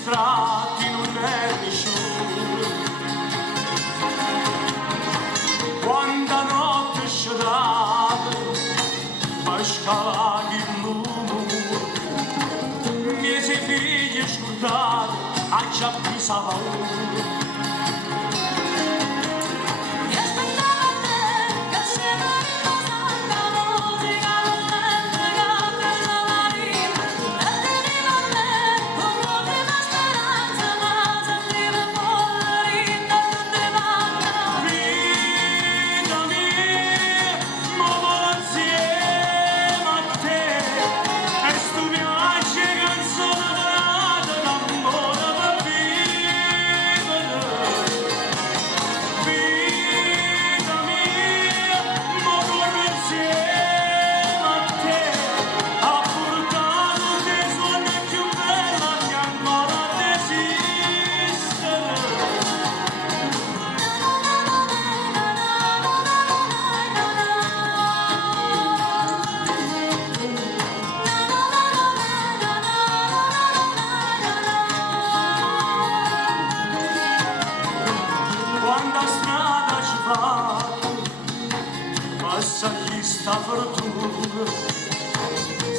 strati non è nessuno. Quando la notte scerata ma scalati il lume, miei figli scordati a già pisava quando strada ci fa, passa gli sta fortuna,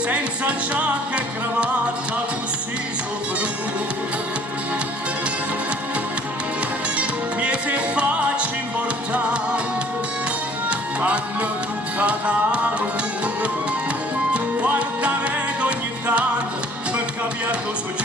senza giacca e cravatta così sopra. Miete facce importanti, hanno toccato l'uno, guarda vedo ogni tanto per cambiare lo suo